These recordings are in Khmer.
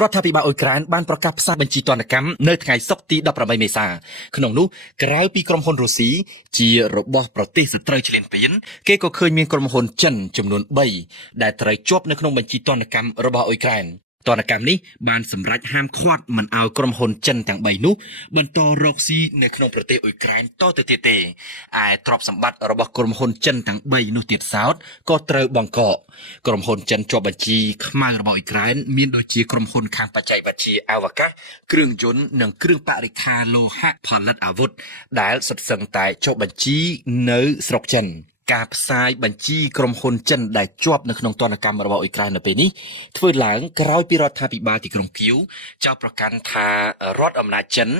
រដ្ឋាភិបាលអ៊ុយក្រែនបានប្រកាសផ្សាយបញ្ជីទណ្ឌកម្មនៅថ្ងៃសុក្រទី18មេសាក្នុងនោះក្រៅពីក្រុមហ៊ុនរុស្ស៊ីជារបស់ប្រទេសសត្រូវឈ្លានពានគេក៏ឃើញមានក្រុមហ៊ុនចិនចំនួន3ដែលត្រូវជាប់នៅក្នុងបញ្ជីទណ្ឌកម្មរបស់អ៊ុយក្រែនទណ្ឌកម្មនេះបានសម្រេចហាមឃាត់មិនឲ្យក្រុមហ៊ុនចិនទាំង3នោះបន្តរកស៊ីនៅក្នុងប្រទេសអ៊ុយក្រែនតទៅទៀតទេឯទ្រព្យសម្បត្តិរបស់ក្រុមហ៊ុនចិនទាំង3នោះទៀតសោតក៏ត្រូវបង្កកក្រុមហ៊ុនចិនជាប់បញ្ជីខ្មៅរបស់អ៊ុយក្រែនមានដូចជាក្រុមហ៊ុនខាងបច្ចេកវិទ្យាអវកាសគ្រឿងយន្តនិងគ្រឿងបរិក្ខារលោហៈផលិតអាវុធដែលសុទ្ធសឹងតែជាប់បញ្ជីនៅស្រុកចិនការផ្សាយបញ្ជីក្រុមហ៊ុនចិនដែលជាប់នៅក្នុងទណ្ឌកម្មរបស់អ៊ុយក្រែននៅពេលនេះធ្វើឡើងក្រោយពីរដ្ឋាភិបាលទីក្រុងគៀវចោទប្រកាន់ថារដ្ឋអំណាចចិន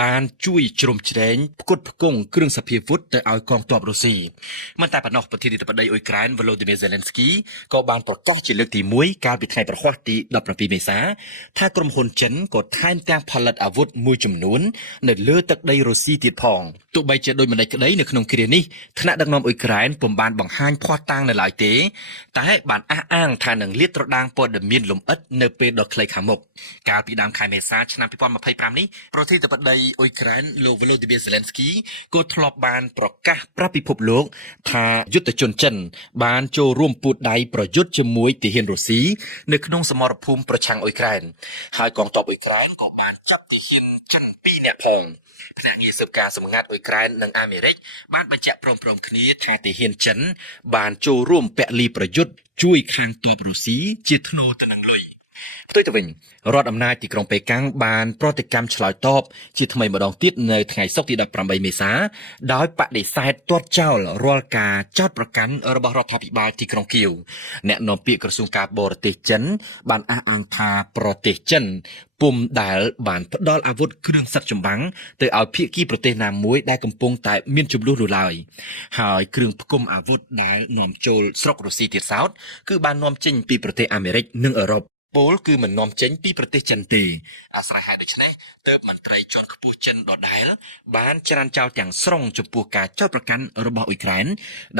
បានជួយជ្រោមជ្រែងផ្គត់ផ្គង់គ្រឿងសព្វាវុធទៅឲ្យកងទ័ពរុស្ស៊ីមិនតែប៉ុណ្ណោះប្រធានាធិបតីអ៊ុយក្រែន Volodymyr Zelensky ក៏បានប្រកាសជាលើកទី1កាលពីថ្ងៃប្រហ័សទី17មេសាថាក្រុមហ៊ុនចិនក៏ថែមទាំងផលិតអាវុធមួយចំនួននៅលើទឹកដីរុស្ស៊ីទៀតផងទោះបីជាដូចម្តេចក្តីនៅក្នុងគ្រានេះថ្នាក់ដឹកនាំអ៊ុយក្រែនពុំបានបង្ហាញភ័ស្តុតាងនៅឡើយទេតែបានអះអាងថានឹងលាតត្រដាងព័ត៌មានលម្អិតនៅពេលដ៏ខ្លីខាងមុខកាលពីដើមខែមេសាឆ្នាំ2025នេះប្រធានាធិបតីអ៊ុយក្រែនលោក Volodymyr Zelensky ក៏ធ្លាប់បានប្រកាសប្រាប់ពិភពលោកថាយុទ្ធជនចិនបានចូលរួមពូតដៃប្រយុទ្ធជាមួយទាហានរុស្ស៊ីនៅក្នុងសមរភូមិប្រឆាំងអ៊ុយក្រែនហើយកងទ័ពអ៊ុយក្រែនក៏បានចាប់ទាហានចិន2នាក់ផងភ្នាក់ងារស៊ើបការណ៍សម្ងាត់អ៊ុយក្រែននិងអាមេរិកបានបញ្ជាក់ព្រមៗគ្នាថាទាហានចិនបានចូលរួមពលីប្រយុទ្ធជួយខាងទ័ពរុស្ស៊ីជាធ្នូទៅនឹងលុយផ្ទុយទៅវិញរដ្ឋអំណាចទីក្រុងប៉េកាំងបានប្រតិកម្មឆ្លើយតបជាថ្មីម្ដងទៀតនៅថ្ងៃសុក្រទី18មេសាដោយបដិសេធទាត់ចោលរាល់ការចោទប្រកាន់របស់រដ្ឋាភិបាលទីក្រុងគៀវអ្នកនាំពាក្យក្រសួងការបរទេសចិនបានអះអាងថាប្រទេសចិនពុំដែលបានផ្ដល់អាវុធគ្រឿងសឹកចម្បាំងទៅឲ្យភាគីប្រទេសណាមួយដែលកំពុងតែមានចំនួននោះឡើយហើយគ្រឿងផ្គុំអាវុធដែលនាំចូលស្រុករុស្ស៊ីទៀតសោតគឺបាននាំចេញពីប្រទេសអាមេរិកនិងអឺរ៉ុបពលគឺមិននាំចេញពីប្រទេសចិនទេអាស្រ័យហេតុដូច្នេះទើបមន្ត្រីជាន់ខ្ពស់ចិនដដែលបានច្រានចោលទាំងស្រុងចំពោះការចោទប្រកាន់របស់អ៊ុយក្រែន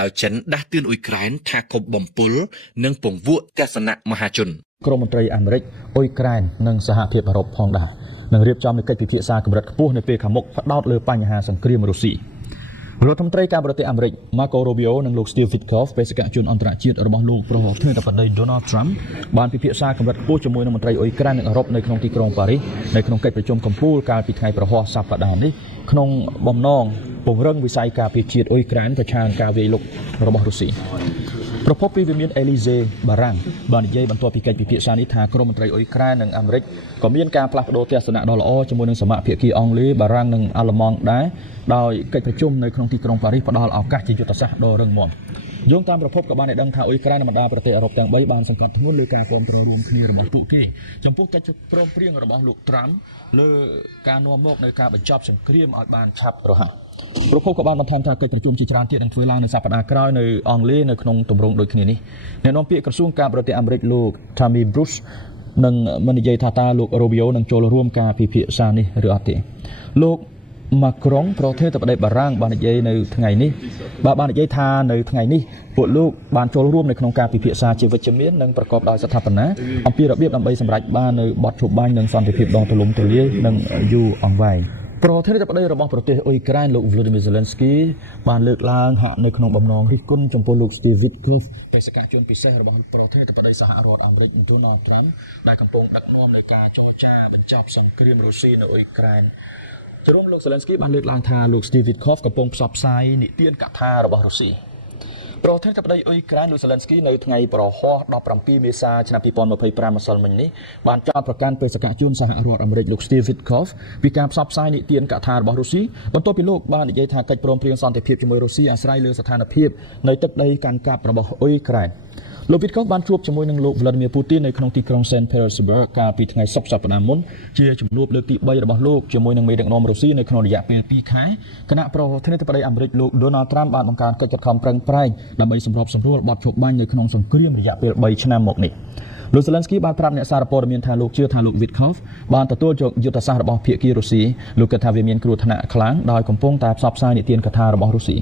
ដោយចិនដាស់តឿនអ៊ុយក្រែនថាកុំបំពុលនិងពង្វក់ទស្សនៈមហាជនក្រមមន្ត្រីអាមេរិកអ៊ុយក្រែននិងសហភាពអឺរ៉ុបផងដែរនឹងរៀបចំកិច្ចពិភាក្សាកម្រិតខ្ពស់នៅពេលខាងមុខផ្ដោតលើបញ្ហាសង្គ្រាមរុស្ស៊ីរដ្ឋមន្ត្រីការបរទេសអាមេរិក Marco Rubio និងលោក Steve Witkoff បេសកជនអន្តរជាតិរបស់លោកប្រធានាធិបតី Donald Trump បានពិភាក្សាកម្រិតខ្ពស់ជាមួយនឹងមន្ត្រីអ៊ុយក្រែននិងអឺរ៉ុបនៅក្នុងទីក្រុងប៉ារីសនៅក្នុងកិច្ចប្រជុំកំពូលកាលពីថ្ងៃប្រហ័សសប្តាហ៍នេះក្នុងបំណងពង្រឹងវិស័យការពារជាតិអ៊ុយក្រែនប្រឆាំងការវាយលុករបស់រុស្ស៊ីប្រពន្ធពីវិមានអេលីសេបារាំងបាននិយាយបន្ទាប់ពីកិច្ចពិភាក្សានេះថាក្រមមន្ត្រីអ៊ុយក្រែននិងអាមេរិកក៏មានការផ្លាស់ប្ដូរទស្សនៈដ៏ល្អជាមួយនឹងសមាភាគីអង់គ្លេសបារាំងនិងអាល្លឺម៉ង់ដែរដោយកិច្ចប្រជុំនៅក្នុងទីក្រុងប៉ារីសផ្ដល់ឱកាសជាយុទ្ធសាស្ត្រដ៏រឹងមាំយោងតាមប្រភពក៏បានឲ្យដឹងថាអ៊ុយក្រែននិងបណ្ដាប្រទេសអឺរ៉ុបទាំង3បានសង្កត់ធ្ងន់លើការគ្រប់គ្រងរួមគ្នារបស់ពួកគេចំពោះកិច្ចព្រមព្រៀងរបស់លោកត្រាំលើការនាំមកនៅការបញ្ចប់សង្គ្រាមឲ្យបានឆាប់រហ័សប្រពន្ធក៏បានបន្ថែមថាកិច្ចប្រជុំជាច្រើនទៀតនឹងធ្វើឡើងនៅសប្តាហ៍ក្រោយនៅអង់គ្លេសនៅក្នុងទម្រង់ដូចគ្នានេះអ្នកនាំពាក្យក្រសួងការបរទេសអាមេរិកលោក Tammy Bruce នឹងមិននិយាយថាតើលោក Rubio នឹងចូលរួមការពិភាក្សានេះឬអត់ទេលោកMacron ប្រធានាធិបតីបារាំងបាននិយាយនៅថ្ងៃនេះបាននិយាយថានៅថ្ងៃនេះពួកលោកបានចូលរួមនៅក្នុងការពិភាក្សាជាវិជ្ជមាននិងប្រកបដោយស្ថាបនាអំពីរបៀបដើម្បីសម្រេចបាននៅបទធូបបាញ់និងសន្តិភាពដ៏ទូលំទូលាយនិងយូរអង្វែងប្រធានាធិបតីរបស់ប្រទេសអ៊ុយក្រែនលោក Volodymyr Zelensky បានលើកឡើងហាក់នៅក្នុងបំណងរិះគន់ចំពោះលោក Steve Witkoff បេសកជនពិសេសរបស់ប្រធានាធិបតីសហរដ្ឋអាមេរិក Donald Trump ដែលកំពុងដឹកនាំនៃការចរចាបញ្ចប់សង្គ្រាមរុស្ស៊ីនៅអ៊ុយក្រែនជារួមលោក Zelensky បានលើកឡើងថាលោក Steve Witkoff កំពុងផ្សព្វផ្សាយនិទានកថារបស់រុស្ស៊ីប្រធានាធិបតីអ៊ុយក្រែនលោក Zelensky នៅថ្ងៃប្រហ័ស17មេសាឆ្នាំ2025ម្សិលមិញនេះបានចោទប្រកាន់បេសកជនសហរដ្ឋអាមេរិកលោក Steve Witkoff ពីការផ្សព្វផ្សាយនិទានកថារបស់រុស្ស៊ីបន្ទាប់ពីលោកបាននិយាយថាកិច្ចព្រមព្រៀងសន្តិភាពជាមួយរុស្ស៊ីអាស្រ័យលើស្ថានភាពនៃទឹកដីកាន់កាប់របស់អ៊ុយក្រែនលោក Witkoff បានជួបជាមួយនឹងលោក Vladimir Putin នៅក្នុងទីក្រុង Saint Petersburg កាលពីថ្ងៃសុក្រសប្តាហ៍មុនជាជំនួបលើកទី3របស់លោកជាមួយនឹងមេដឹកនាំរុស្ស៊ីនៅក្នុងរយៈពេល2ខែគណៈប្រធានាធិបតីអាមេរិកលោក Donald Trump បានបង្កើនកិច្ចខិតខំប្រឹងប្រែងដើម្បីសម្របសម្រួលបទឈប់បាញ់នៅក្នុងសង្គ្រាមរយៈពេល3ឆ្នាំមកនេះ លោក Zelensky បានប្រាប់អ្នកសារព័ត៌មានថាលោកជឿថាលោក Witkoff បានទទួលយកយុទ្ធសាស្ត្ររបស់ភាគីរុស្ស៊ីលោកគិតថាវាមានគ្រោះថ្នាក់ខ្លាំងដោយកំពុងតែផ្សព្វផ្សាយនីតិកថារបស់រុស្ស៊ី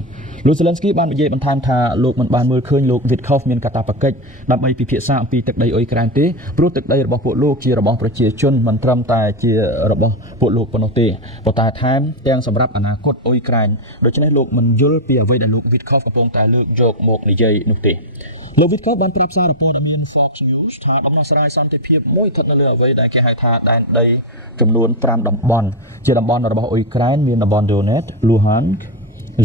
លោក Zelensky បាននិយាយបន្ថែមថាលោកមិនបានមើលឃើញលោក Witkoff មានកាតព្វកិច្ចដើម្បីពិភាក្សាអំពីទឹកដីអ៊ុយក្រែនទេព្រោះទឹកដីរបស់ពួកលោកជារបស់ប្រជាជនមិនត្រឹមតែជារបស់ពួកលោកប៉ុណ្ណោះទេប៉ុន្តែថែមទាំងសម្រាប់អនាគតអ៊ុយក្រែនដូច្នេះលោកមិនយល់ពីអ្វីដែលលោក Witkoff កំពុងតែលើកយកមកនិយាយនោះទេលោក Witkoff បានប្រាប់សារព័ត៌មាន Fox News ថាដំណោះស្រាយសន្តិភាពមួយស្ថិតនៅលើអ្វីដែលគេហៅថាដែនដីចំនួន5តំបន់ជាតំបន់របស់អ៊ុយក្រែនមានតំបន់ Donetsk, Luhansk,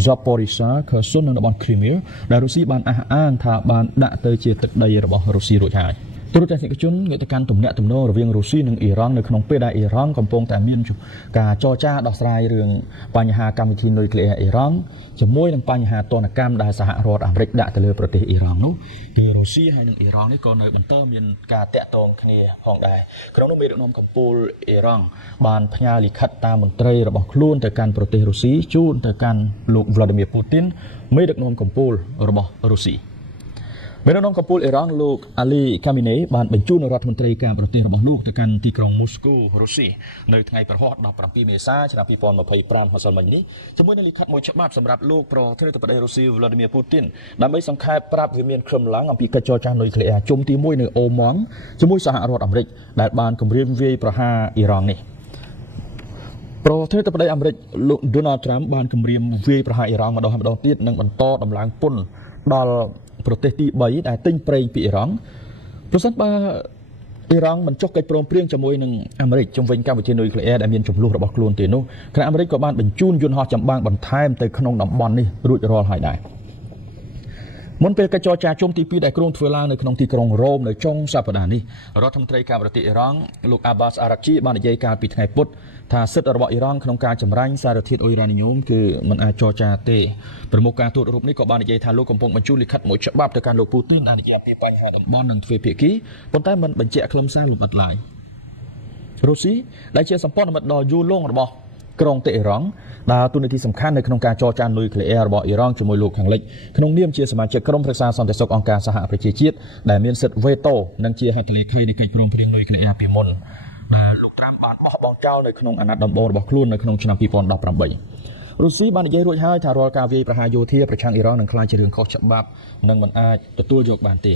Zaporizhzhia Kherson និងតំបន់ Crimea ដែលរុស្ស៊ីបានអះអាងថាបានដាក់ទៅជាទឹកដីរបស់រុស្ស៊ីរួចហើយទូរទស្សនិកជនងាកទៅកាន់ទំនាក់ទំនងរវាងរុស្ស៊ីនិងអ៊ីរ៉ង់នៅក្នុងពេលដែលអ៊ីរ៉ង់កំពុងតែមានការចរចាដោះស្រាយរឿងបញ្ហាកម្មវិធីនុយក្លេអ៊ែរអ៊ីរ៉ង់ជាមួយនឹងបញ្ហាទណ្ឌកម្មដែលសហរដ្ឋអាមេរិកដាក់ទៅលើប្រទេសអ៊ីរ៉ង់នោះគឺរុស្ស៊ីហើយនិងអ៊ីរ៉ង់នេះក៏នៅបន្តមានការតាក់ទងគ្នាផងដែរក្នុងនោះមេដឹកនាំកំពូលអ៊ីរ៉ង់បានផ្ញើលិខិតតាមមន្ត្រីរបស់ខ្លួនទៅកាន់ប្រទេសរុស្ស៊ីជូនទៅកាន់លោក Vladimir Putin មេដឹកនាំកំពូលរបស់រុស្ស៊ីមេដឹកនាំកំពូលអ៊ីរ៉ង់លោក Ali Khamenei បានបញ្ជូនរដ្ឋមន្ត្រីការបរទេសរបស់លោកទៅកាន់ទីក្រុងមូស្គូរុស្ស៊ីនៅថ្ងៃប្រហ័ស17មេសាឆ្នាំ2025ម្សិលមិញនេះជាមួយនឹងលិខិតមួយច្បាប់សម្រាប់លោកប្រធានាធិបតីរុស្ស៊ី Vladimir Putin ដើម្បីសង្ខេបប្រាប់វិមានក្រំឡាំងអំពីកិច្ចចរចានុយក្លេអ៊ែរជុំទី1នៅអូម៉ង់ជាមួយសហរដ្ឋអាមេរិកដែលបានគម្រាមវាយប្រហារអ៊ីរ៉ង់នេះប្រធានាធិបតីអាមេរិកលោក Donald Trump បានគម្រាមវាយប្រហារអ៊ីរ៉ង់ម្ដងទៀតនិងបន្តដំឡើងពន្ធដល់ប្រទេសទី3ដែលទិញប្រេងពីអ៊ីរ៉ង់ប្រសិនបើអ៊ីរ៉ង់មិនចុះកិច្ចព្រមព្រៀងជាមួយនឹងអាមេរិកជំវិញកម្មវិធីនុយក្លេអ៊ែរដែលមានចំនួនរបស់ខ្លួនទេនោះខណៈអាមេរិកក៏បានបញ្ជូនយន្តហោះចម្បាំងបន្ថែមទៅក្នុងតំបន់នេះរួចរាល់ហើយដែរមុនពេលកិច្ចចរចាជុំទី2ដែលគ្រោងធ្វើឡើងនៅក្នុងទីក្រុងរ៉ូមនៅចុងសប្តាហ៍នេះរដ្ឋមន្ត្រីការបរទេសអ៊ីរ៉ង់លោក Abbas Araghchi បាននិយាយកាលពីថ្ងៃពុធថាសិទ្ធិរបស់អ៊ីរ៉ង់ក្នុងការចម្រាញ់សារធាតុអ៊ុយរ៉ានីញ៉ូមគឺមិនអាចចរចាទេប្រមុខការទូតរូបនេះក៏បាននិយាយថាលោកកំពុងបញ្ជូនលិខិតមួយច្បាប់ទៅកាន់លោកពូទីនដែលនិយាយពីបញ្ហាតំបន់និងទ្វេភាគីប៉ុន្តែមិនបញ្ជាក់ខ្លឹមសារលម្អិតឡើយរុស្ស៊ីដែលជាសម្ព័ន្ធមិត្តដ៏យូរលង់របស់ក្រុងតេហេរ៉ង់ដើរតួនាទីសំខាន់នៅក្នុងការចរចានុយក្លេអ៊ែររបស់អ៊ីរ៉ង់ជាមួយលោកខាងលិចក្នុងនាមជាសមាជិកក្រុមប្រឹក្សាសន្តិសុខអង្គការសហប្រជាជាតិដែលមានសិទ្ធិវេតូនិងជាហត្ថលេខីនៃកិច្ចព្រមព្រៀងនុយក្លេអ៊ែរពីមុនដែលលោកត្រាំបានបោះបង់ចោលនៅក្នុងអាណត្តិដំបូងរបស់ខ្លួននៅក្នុងឆ្នាំ2018រុស្ស៊ីបាននិយាយរួចហើយថារាល់ការវាយប្រហារយោធាប្រឆាំងអ៊ីរ៉ង់នឹងក្លាយជារឿងខុសច្បាប់និងមិនអាចទទួលយកបានទេ